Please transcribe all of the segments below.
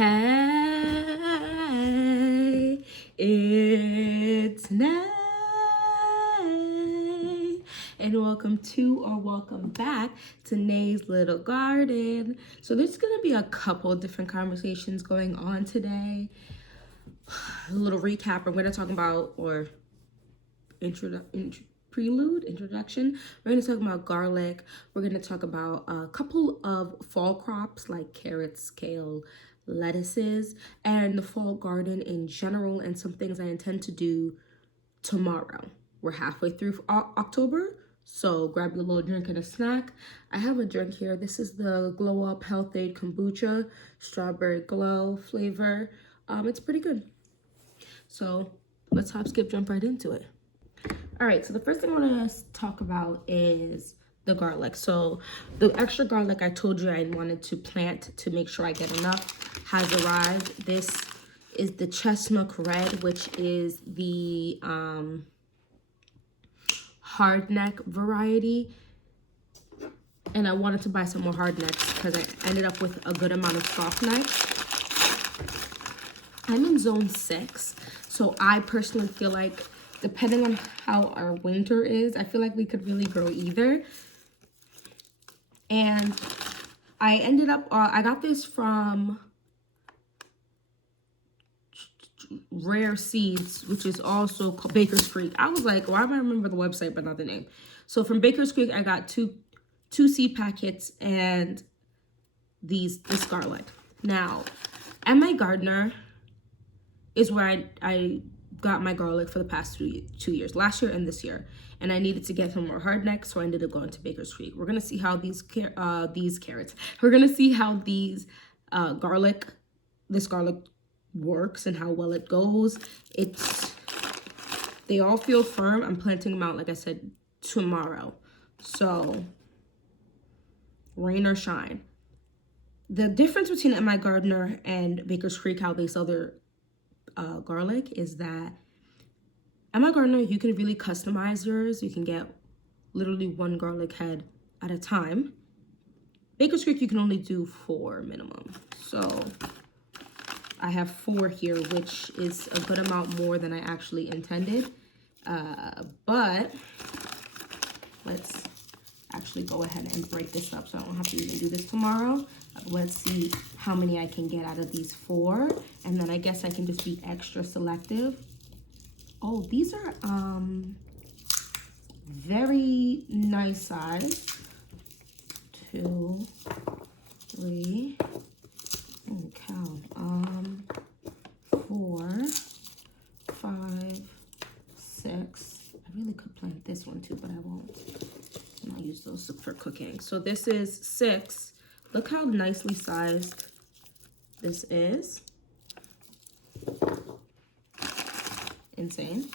Hey, it's Nay, and welcome to or welcome back to Nay's Little Garden. So there's gonna be a couple different conversations going on today. A little recap. I'm gonna talk about introduction. We're going to talk about garlic. We're going to talk about a couple of fall crops like carrots, kale, lettuces, and the fall garden in general, and some things I intend to do tomorrow. We're halfway through October, so grab your little drink and a snack. I have a drink here. This is the Glow Up Health Aid Kombucha, strawberry glow flavor. It's pretty good. So let's hop, skip, jump right into it. All right, so the first thing I want to talk about is the garlic. So the extra garlic I told you I wanted to plant to make sure I get enough has arrived. This is the Chestnut Red, which is the hardneck variety. And I wanted to buy some more hardnecks because I ended up with a good amount of soft necks. I'm in zone 6, so I personally feel like depending on how our winter is, I feel like we could really grow either. And I ended up, I got this from Rare Seeds, which is also called Baker's Creek. I was like, why do I remember the website but not the name? So from Baker's Creek, I got two seed packets and this garlic. Now, at my gardener is where I got my garlic for the past 2 years, last year and this year, and I needed to get some more hardneck, so I ended up going to Baker's Creek. We're gonna see how these carrots. We're gonna see how this garlic works and how well it goes. They all feel firm. I'm planting them out, like I said, tomorrow. So rain or shine. The difference between my gardener and Baker's Creek, how they sell their garlic, is that at my gardener you can really customize yours. You can get literally one garlic head at a time. Baker's Creek you can only do 4 minimum, so I have 4 here, which is a good amount more than I actually intended, but let's actually go ahead and break this up so I don't have to even do this tomorrow. Let's see how many I can get out of these 4, and then I guess I can just be extra selective. Oh, these are very nice size. 2, 3, oh cow, 4, 5, 6. I really could plant this one too, but I won't. I'll use those for cooking. So this is 6. Look how nicely sized this is. Insane.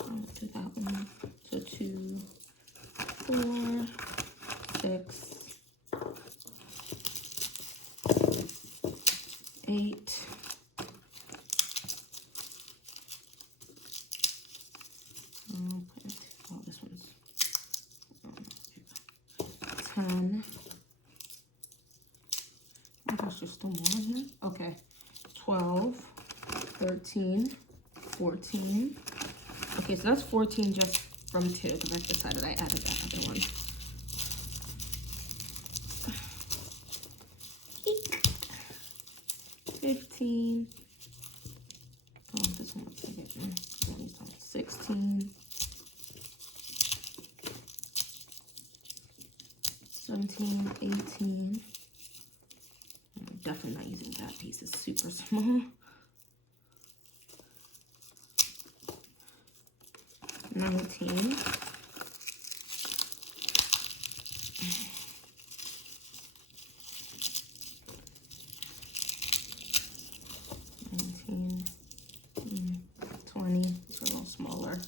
I'll do that one. So 2, 4, 6, 8. Oh, this one's 10. Oh gosh, there's still more in here. Okay, 12, 13, 14. Okay, so that's 14 just from 2 because I decided I added that other one. 15. Oh, this one looks like it. 16. 17, 18. I'm definitely not using that piece. It's super small. 19. 20. These are a little smaller.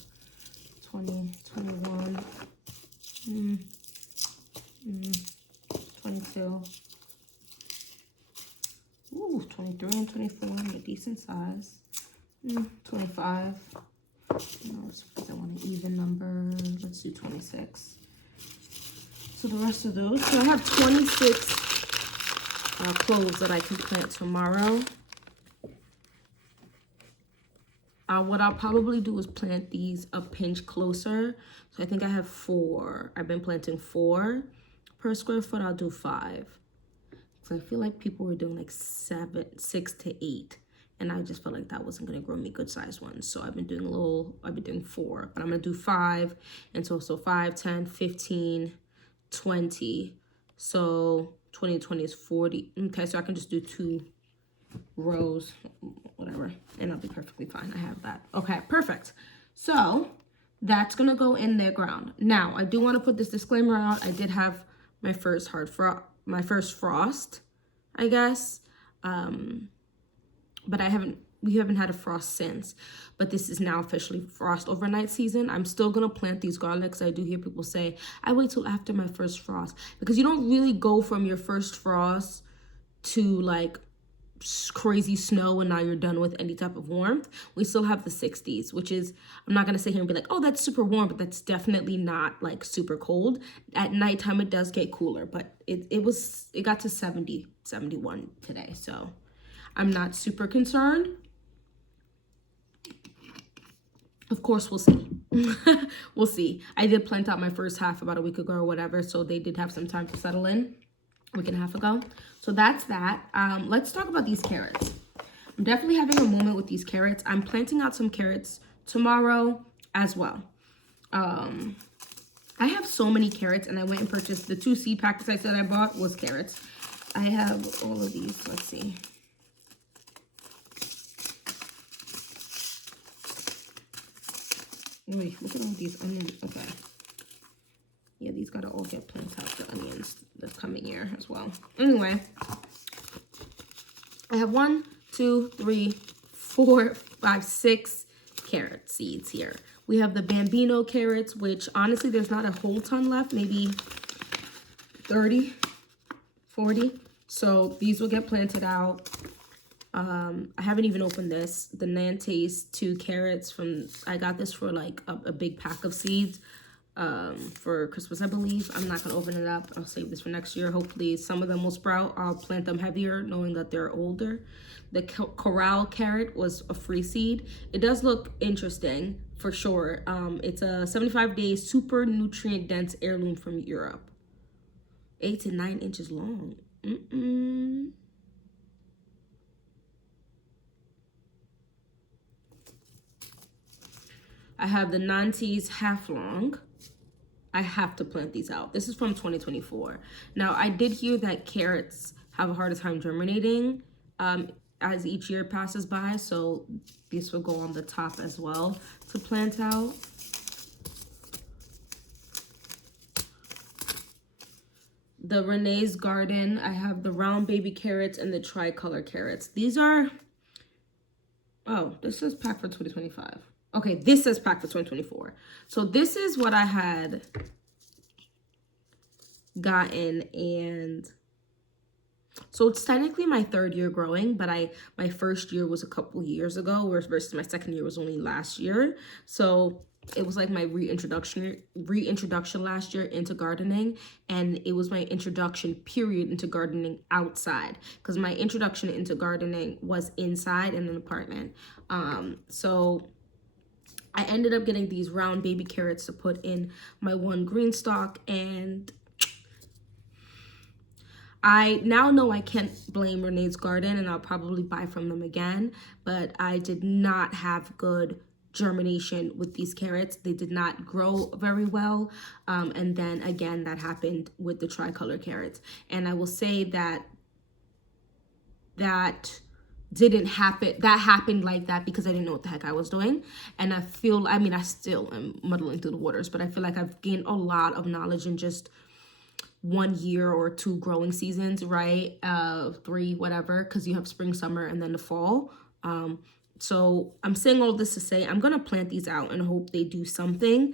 20, 21. 22. Ooh, 23 and 24, a decent size. 25. No, because I want an even number. Let's do 26. So the rest of those. So I have 26 cloves that I can plant tomorrow. What I'll probably do is plant these a pinch closer. So I think I have 4. I've been planting 4 per square foot. I'll do 5. So I feel like people were doing like 6 to 8. And I just felt like that wasn't going to grow me good sized ones. So I've been doing 4. But I'm going to do 5. And so 5, 10, 15, 20. So 20, 20 is 40. Okay, so I can just do 2 rows, whatever, and I'll be perfectly fine. I have that. Okay, perfect. So that's gonna go in their ground. Now I do want to put this disclaimer out. I did have my first frost, I guess, but we haven't had a frost since. But this is now officially frost overnight season. I'm still gonna plant these garlics. I do hear people say I wait till after my first frost, because you don't really go from your first frost to like crazy snow and now you're done with any type of warmth. We still have the 60s, which is, I'm not gonna sit here and be like, oh, that's super warm, but that's definitely not like super cold. At nighttime it does get cooler, but it got to 70, 71 today, so I'm not super concerned. Of course, we'll see. We'll see. I did plant out my first half about a week ago or whatever, so they did have some time to settle in. A week and a half ago. So that's that. Let's talk about these carrots. I'm definitely having a moment with these carrots. I'm planting out some carrots tomorrow as well. I have so many carrots, and I went and purchased the 2 seed packets I said I bought was carrots. I have all of these. Let's see. Wait, look at all these onions. Okay. Yeah, these gotta all get planted out, the onions, this coming year as well. Anyway, I have 1, 2, 3, 4, 5, 6 carrot seeds here. We have the Bambino carrots, which honestly, there's not a whole ton left, maybe 30, 40. So these will get planted out. I haven't even opened this. The Nantes 2 carrots I got this for like a big pack of seeds. For Christmas, I believe. I'm not gonna open it up. I'll save this for next year. Hopefully some of them will sprout. I'll plant them heavier knowing that they're older. The Corral carrot was a free seed. It does look interesting for sure. It's a 75-day super nutrient dense heirloom from Europe. 8 to 9 inches long. I have the Nantes half long. I have to plant these out. This is from 2024. Now, I did hear that carrots have a harder time germinating as each year passes by, so this will go on the top as well to plant out. The Renee's Garden, I have the round baby carrots and the tricolor carrots. These are, oh, this says pack for 2025. Okay, this says pack for 2024. So this is what I had gotten, and so it's technically my 3rd year growing, but my first year was a couple years ago, versus my 2nd year was only last year. So it was like my reintroduction last year into gardening, and it was my introduction period into gardening outside, because my introduction into gardening was inside in an apartment. So I ended up getting these round baby carrots to put in my 1 green stalk, and I now know I can't blame Renee's Garden, and I'll probably buy from them again, but I did not have good germination with these carrots. They did not grow very well, and then again that happened with the tricolor carrots. And I will say that didn't happen. That happened like that because I didn't know what the heck I was doing. And I still am muddling through the waters, but I feel like I've gained a lot of knowledge in just 1 year or 2 growing seasons, right? 3, whatever, because you have spring, summer, and then the fall. So I'm saying all this to say I'm gonna plant these out and hope they do something,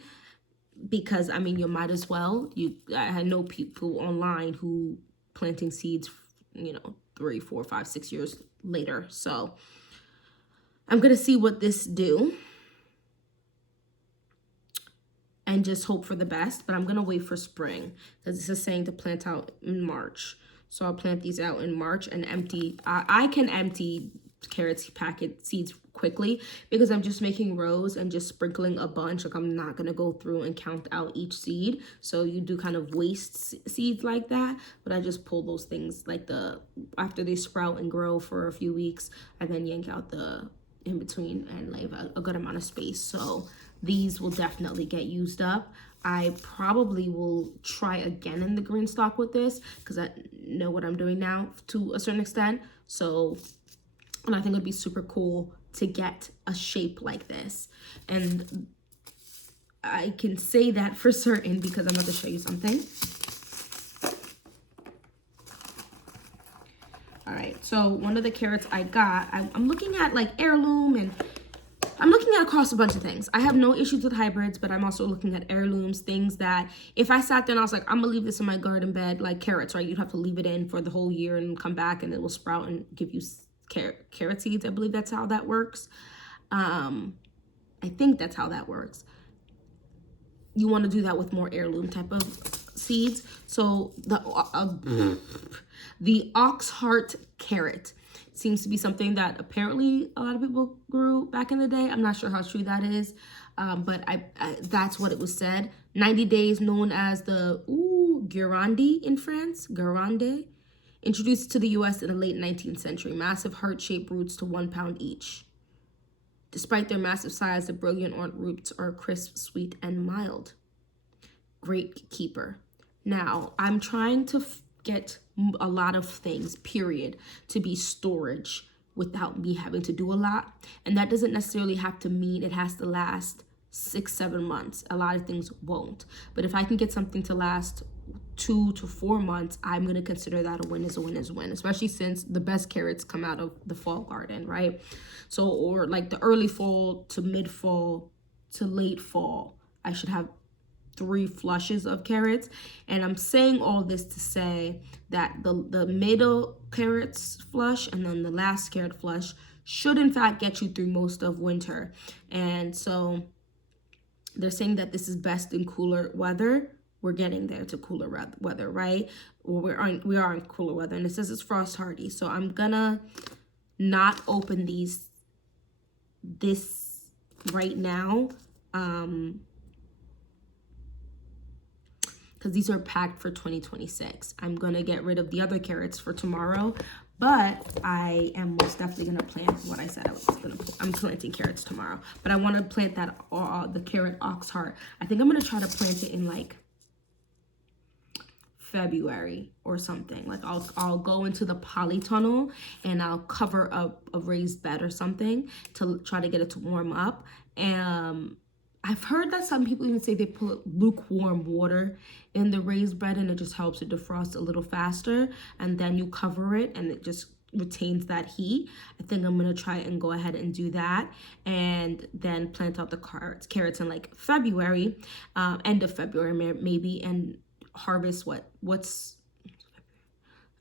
because I mean, you might as well. I know people online who planting seeds, 3, 4, 5, 6 years later. So I'm gonna see what this do. And and just hope for the best. But I'm going to wait for spring because this is saying to plant out in March. So I'll plant these out in March and empty. I can empty carrots packet seeds quickly because I'm just making rows and just sprinkling a bunch. Like I'm not going to go through and count out each seed. So you do kind of waste seeds like that. But I just pull those things like after they sprout and grow for a few weeks, I then yank out the in between and leave a good amount of space. So these will definitely get used up. I probably will try again in the green stock with this because I know what I'm doing now to a certain extent. So, and I think it'd be super cool to get a shape like this. And I can say that for certain because I'm about to show you something. All right, so one of the carrots I got, I'm looking at like heirloom, and I'm looking at across a bunch of things. I have no issues with hybrids, but I'm also looking at heirlooms, things that if I sat there and I was like, I'm gonna leave this in my garden bed, like carrots, right? You'd have to leave it in for the whole year and come back and it will sprout and give you carrot seeds. I believe that's how that works. I think that's how that works. You want to do that with more heirloom type of seeds. So the ox heart carrot seems to be something that apparently a lot of people grew back in the day. I'm not sure how true that is, but that's what it was said. 90 days, known as the Guérande in France, Guérande, introduced to the U.S. in the late 19th century. Massive heart-shaped roots to 1 pound each. Despite their massive size, the brilliant orange roots are crisp, sweet, and mild. Great keeper. Now, I'm trying to get a lot of things, period, to be storage without me having to do a lot. And that doesn't necessarily have to mean it has to last 6-7 months. A lot of things won't. But if I can get something to last 2 to 4 months, I'm going to consider that a win is a win is a win, especially since the best carrots come out of the fall garden, right? So, or like the early fall to mid fall to late fall, I should have 3 flushes of carrots. And I'm saying all this to say that the middle carrots flush and then the last carrot flush should in fact get you through most of winter. And so they're saying that this is best in cooler weather. We're getting there to cooler weather, right? Well, we are in cooler weather, and it says it's frost hardy. So I'm gonna not open this right now, because these are packed for 2026. I'm gonna get rid of the other carrots for tomorrow, but I am most definitely gonna plant what I said I was gonna put. I'm planting carrots tomorrow, but I want to plant that the carrot ox heart. I think I'm gonna try to plant it in like February or something. Like I'll go into the polytunnel and I'll cover up a raised bed or something to try to get it to warm up. I've heard that some people even say they put lukewarm water in the raised bed and it just helps it defrost a little faster, and then you cover it and it just retains that heat. I think I'm gonna try and go ahead and do that, and then plant out the carrots in like February, end of February maybe, and harvest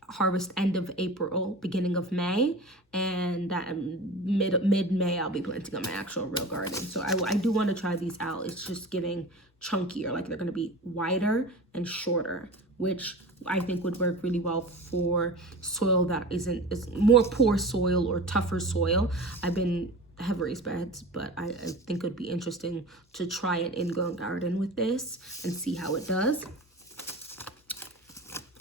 harvest end of April, beginning of May, and that mid-May I'll be planting on my actual real garden. So I do want to try these out. It's just giving chunkier, like they're going to be wider and shorter, which I think would work really well for soil that is more poor soil or tougher soil. I have raised beds, but I think it would be interesting to try an in-grown garden with this and see how it does.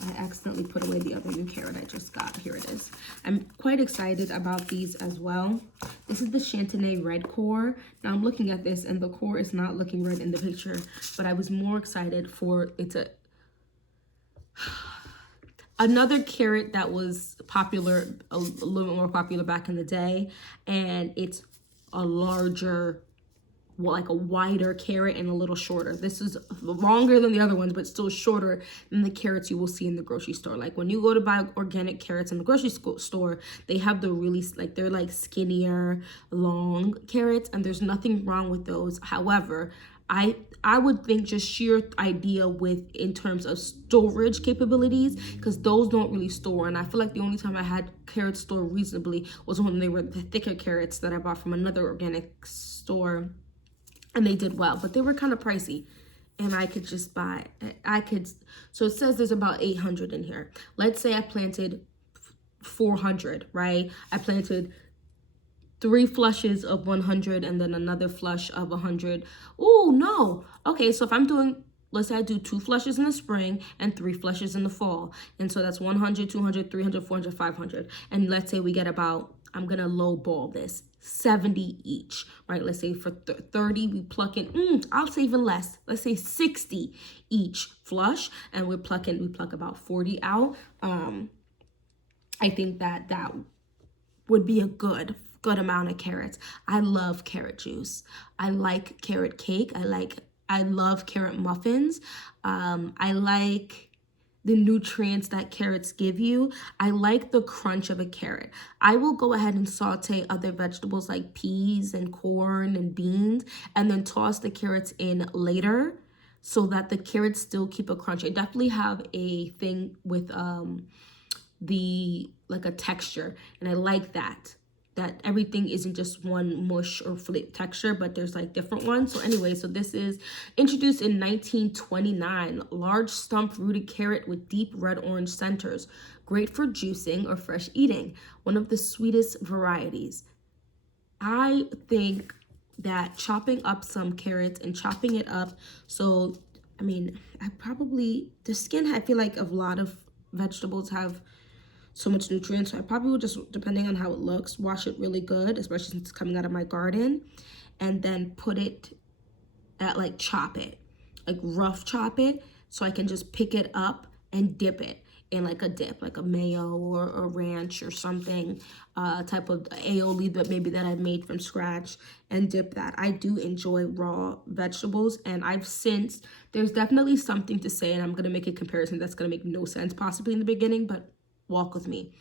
I accidentally put away the other new carrot I just got. Here it is. I'm quite excited about these as well. This is the Chantenay red core. Now I'm looking at this and the core is not looking red in the picture, but I was more excited for another carrot that was popular, a little bit more popular back in the day, and it's a larger, like a wider carrot and a little shorter. This is longer than the other ones, but still shorter than the carrots you will see in the grocery store. Like when you go to buy organic carrots in the grocery store, they have the really, like they're like skinnier, long carrots, and there's nothing wrong with those. However, I would think just sheer idea in terms of storage capabilities, because those don't really store. And I feel like the only time I had carrots store reasonably was when they were the thicker carrots that I bought from another organic store. And they did well, but they were kind of pricey. and I could just buy, so it says there's about 800 in here. Let's say I planted 400, right? I planted 3 flushes of 100 and then another flush of 100. Oh, no. Okay, so if I'm doing, let's say I do 2 flushes in the spring and 3 flushes in the fall. And so that's 100, 200, 300, 400, 500. And let's say we get about, I'm going to lowball this, 70 each, right? Let's say for 30, we pluck in, I'll say even less. Let's say 60 each flush, and we pluck about 40 out. I think that would be a good amount of carrots. I love carrot juice. I like carrot cake. I love carrot muffins. I like the nutrients that carrots give you. I like the crunch of a carrot. I will go ahead and saute other vegetables like peas and corn and beans, and then toss the carrots in later so that the carrots still keep a crunch. I definitely have a thing with like a texture, and I like that everything isn't just one mush or flip texture, but there's like different ones. So anyway, so this is introduced in 1929, large stump rooted carrot with deep red orange centers, great for juicing or fresh eating, one of the sweetest varieties. I think that chopping up some carrots and chopping it up, so I mean, the skin, I feel like a lot of vegetables have so much nutrients, so I probably would just, depending on how it looks, wash it really good, especially since it's coming out of my garden, and then put it at, like, chop it, like rough chop it, so I can just pick it up and dip it in like a dip, like a mayo or a ranch or something, type of aioli that I made from scratch, and dip that. I do enjoy raw vegetables, and there's definitely something to say, and I'm gonna make a comparison that's gonna make no sense possibly in the beginning, but walk with me.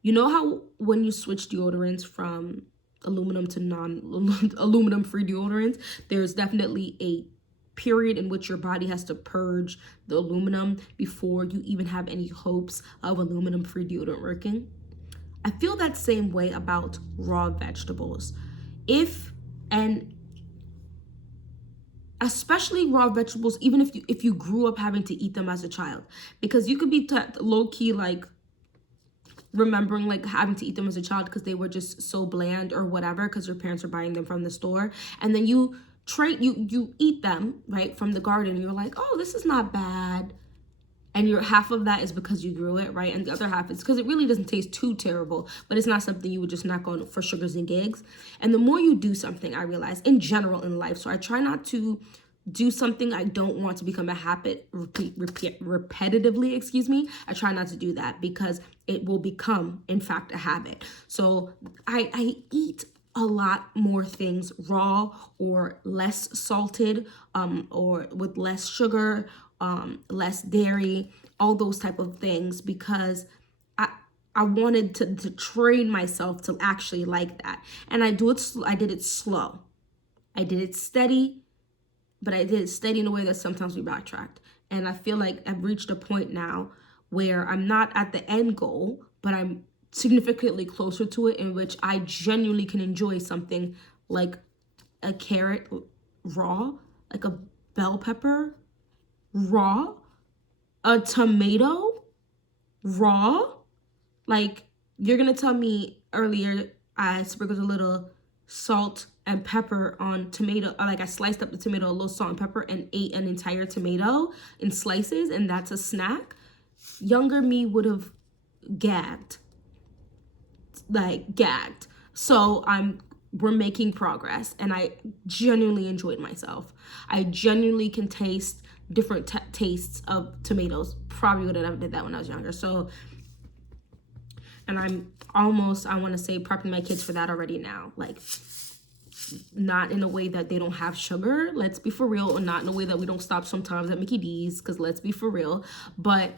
You know how when you switch deodorants from aluminum to non-aluminum free deodorants, there's definitely a period in which your body has to purge the aluminum before you even have any hopes of aluminum free deodorant working? I feel that same way about raw vegetables. And especially raw vegetables, even if you grew up having to eat them as a child, because you could be low-key like remembering like having to eat them as a child because they were just so bland or whatever, because your parents were buying them from the store, and then you eat them right from the garden, and you're like, oh, this is not bad, and half of that is because you grew it, right? And the other half is because it really doesn't taste too terrible, but it's not something you would just knock on for sugars and gigs. And the more you do something, I realize, in general in life, so I try not to do something I don't want to become a habit repetitively, I try not to do that because it will become, in fact, a habit. So I eat a lot more things raw or less salted, or with less sugar, less dairy, all those type of things, because I wanted to train myself to actually like that. And I did it slow. I did it steady, but I did it steady in a way that sometimes we backtracked. And I feel like I've reached a point now where I'm not at the end goal, but I'm significantly closer to it, in which I genuinely can enjoy something like a carrot raw, like a bell pepper raw, a tomato raw. Like, you're gonna tell me earlier I sprinkled a little salt and pepper on tomato, like I sliced up the tomato, a little salt and pepper, and ate an entire tomato in slices, and that's a snack. Younger me would have gagged. So we're making progress, and I genuinely enjoyed myself. I genuinely can taste different tastes of tomatoes. Probably would have never did that when I was younger. So, and I'm almost, I want to say, prepping my kids for that already now. Like, not in a way that they don't have sugar, let's be for real, or not in a way that we don't stop sometimes at Mickey D's, because let's be for real, but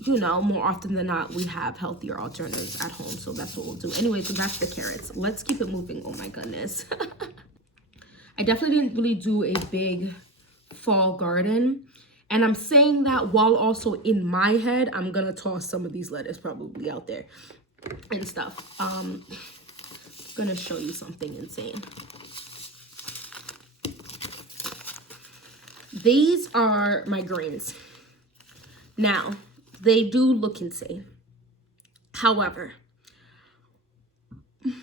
you know, more often than not, we have healthier alternatives at home, so that's what we'll do. Anyway, so that's the carrots. Let's keep it moving. Oh my goodness. I definitely didn't really do a big fall garden, and I'm saying that while also in my head, I'm gonna toss some of these lettuce probably out there and stuff. Gonna show you something insane. These are my greens. Now, they do look insane. However,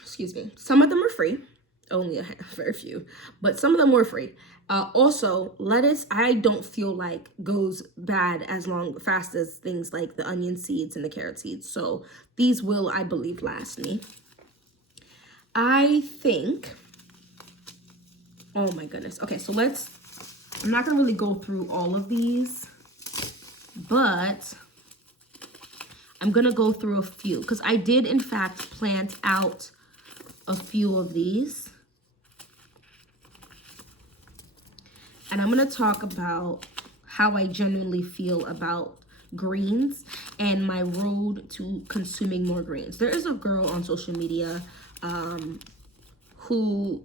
excuse me, some of them are free. Only a very few, but some of them were free. Also, lettuce, I don't feel like goes bad as fast as things like the onion seeds and the carrot seeds. So these will, I believe, last me. I think, oh my goodness. Okay, so I'm not gonna really go through all of these, but I'm gonna go through a few because I did in fact plant out a few of these. And I'm going to talk about how I genuinely feel about greens and my road to consuming more greens. There is a girl on social media who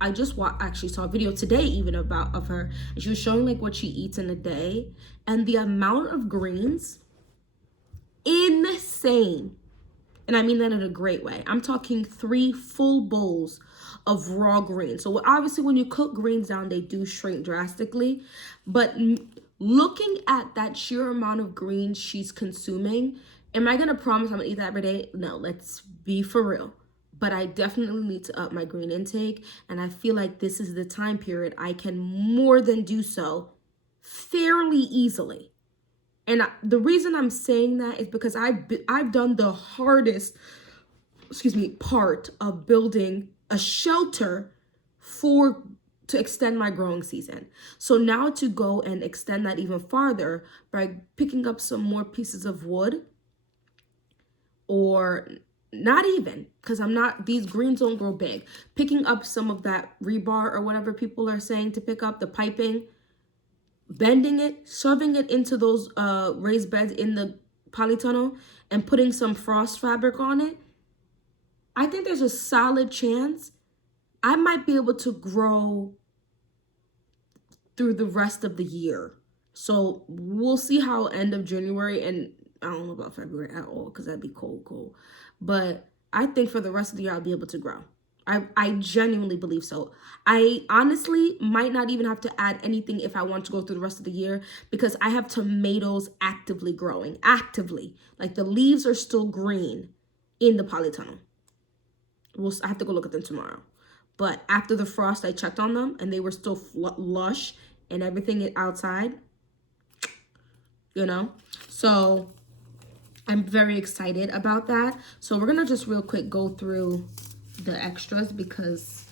I just actually saw a video today even of her. And she was showing like what she eats in a day. And the amount of greens, insane. And I mean that in a great way. I'm talking 3 full bowls of raw greens. So obviously when you cook greens down, they do shrink drastically. But looking at that sheer amount of greens she's consuming, am I going to promise I'm going to eat that every day? No, let's be for real. But I definitely need to up my green intake. And I feel like this is the time period I can more than do so fairly easily. And the reason I'm saying that is because I've done the hardest, part of building a shelter to extend my growing season. So now to go and extend that even farther by picking up some more pieces of wood, or not even, because these greens don't grow big. Picking up some of that rebar or whatever people are saying to pick up, the piping, bending it, shoving it into those raised beds in the polytunnel and putting some frost fabric on it, I think there's a solid chance I might be able to grow through the rest of the year. So we'll see how end of January, and I don't know about February at all because that'd be cold. But I think for the rest of the year, I'll be able to grow. I genuinely believe so. I honestly might not even have to add anything if I want to go through the rest of the year because I have tomatoes actively growing. Actively. Like the leaves are still green in the polytunnel. I have to go look at them tomorrow. But after the frost, I checked on them and they were still lush and everything outside, So I'm very excited about that. So we're going to just real quick go through the extras because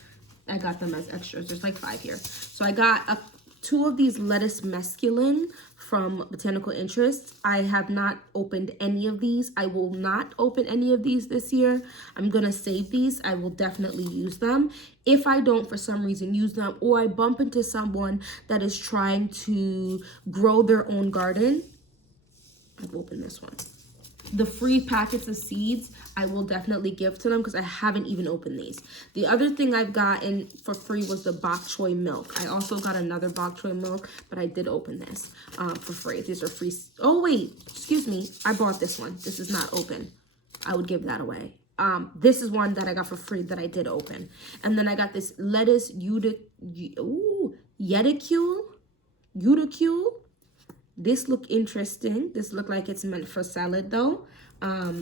I got them as extras. There's like 5 here. So I got 2 of these lettuce mesclun from Botanical Interest. I have not opened any of these. I will not open any of these this year. I'm going to save these. I will definitely use them. If I don't for some reason use them, or I bump into someone that is trying to grow their own garden, I've opened this one. The free packets of seeds, I will definitely give to them because I haven't even opened these. The other thing I've gotten for free was the bok choy milk. I also got another bok choy milk, but I did open this for free. These are free. Oh, wait. Excuse me. I bought this one. This is not open. I would give that away. This is one that I got for free that I did open. And then I got this lettuce uticule. This look interesting. This look like it's meant for salad though.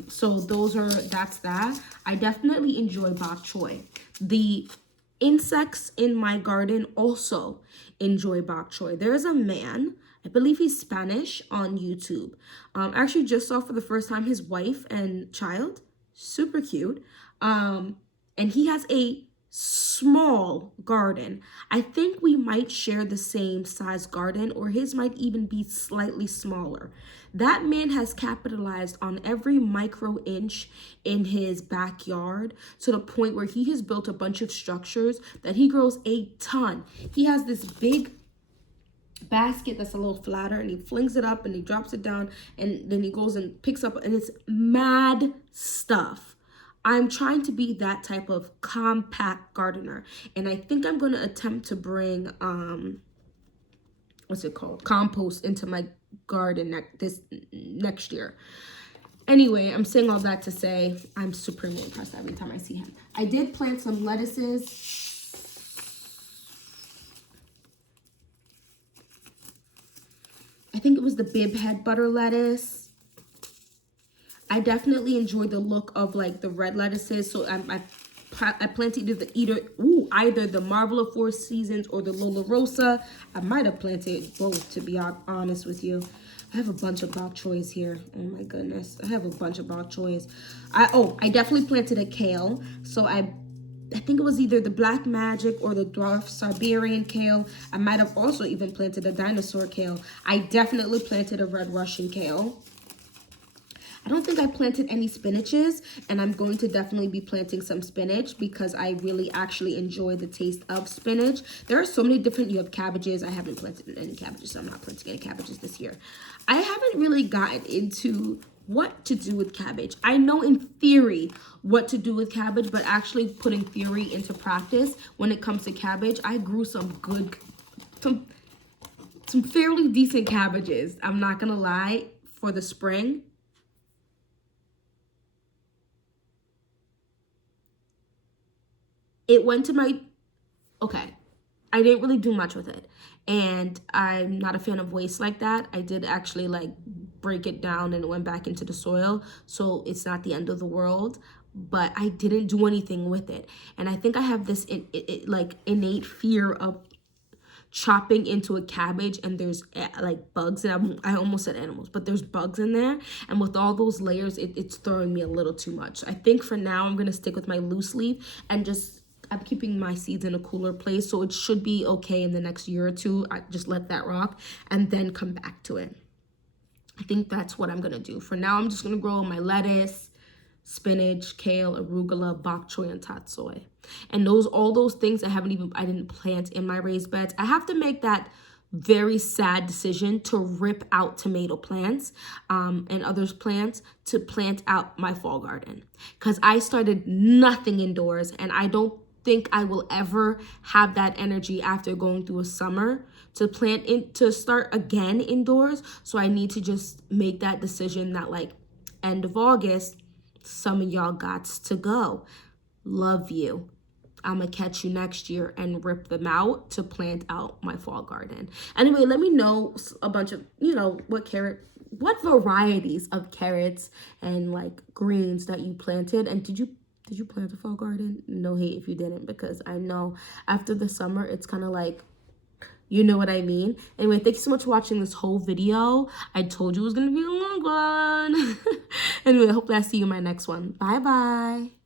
So that's that. I definitely enjoy bok choy. The insects in my garden also enjoy bok choy. There is a man, I believe he's Spanish, on YouTube. I actually just saw for the first time his wife and child. Super cute. And he has a small garden. I think we might share the same size garden, or his might even be slightly smaller. That man has capitalized on every micro inch in his backyard to the point where he has built a bunch of structures that he grows a ton. He has this big basket that's a little flatter, and he flings it up and he drops it down, and then he goes and picks up, and it's mad stuff. I'm trying to be that type of compact gardener, and I think I'm going to attempt to bring compost into my garden next year. Anyway, I'm saying all that to say I'm supremely impressed every time I see him. I did plant some lettuces. I think it was the Bib Head butter lettuce. I definitely enjoy the look of like the red lettuces. So I planted either the Marvel of Four Seasons or the Lola Rosa. I might have planted both, to be honest with you. I have a bunch of bok choys here. Oh my goodness. I have a bunch of bok choys. I definitely planted a kale. So I think it was either the Black Magic or the Dwarf Siberian kale. I might have also even planted a dinosaur kale. I definitely planted a red Russian kale. I don't think I planted any spinaches, and I'm going to definitely be planting some spinach because I really actually enjoy the taste of spinach. There are so many different, you have cabbages. I haven't planted any cabbages, so I'm not planting any cabbages this year. I haven't really gotten into what to do with cabbage. I know in theory what to do with cabbage, but actually putting theory into practice when it comes to cabbage, I grew some fairly decent cabbages. I'm not gonna lie, for the spring. It went to my, okay, I didn't really do much with it. And I'm not a fan of waste like that. I did actually like break it down and it went back into the soil. So it's not the end of the world, but I didn't do anything with it. And I think I have this like innate fear of chopping into a cabbage and there's like bugs, and I almost said animals, but there's bugs in there, and with all those layers it's throwing me a little too much. I think for now I'm gonna stick with my loose leaf and I'm keeping my seeds in a cooler place, so it should be okay in the next year or two. I just let that rock and then come back to it. I think that's what I'm gonna do. For now, I'm just gonna grow my lettuce, spinach, kale, arugula, bok choy, and tatsoi. And all those things I didn't plant in my raised beds. I have to make that very sad decision to rip out tomato plants and others plants to plant out my fall garden, because I started nothing indoors, and I don't think I will ever have that energy after going through a summer to start again indoors. So I need to just make that decision that like end of August, some of y'all gots to go. Love you. I'm gonna catch you next year and rip them out to plant out my fall garden. Anyway, let me know a bunch of, what varieties of carrots and like greens that you planted. And did you plant a fall garden? No hate if you didn't, because I know after the summer, it's kind of like, you know what I mean? Anyway, thank you so much for watching this whole video. I told you it was going to be a long one. Anyway, I hope I see you in my next one. Bye-bye.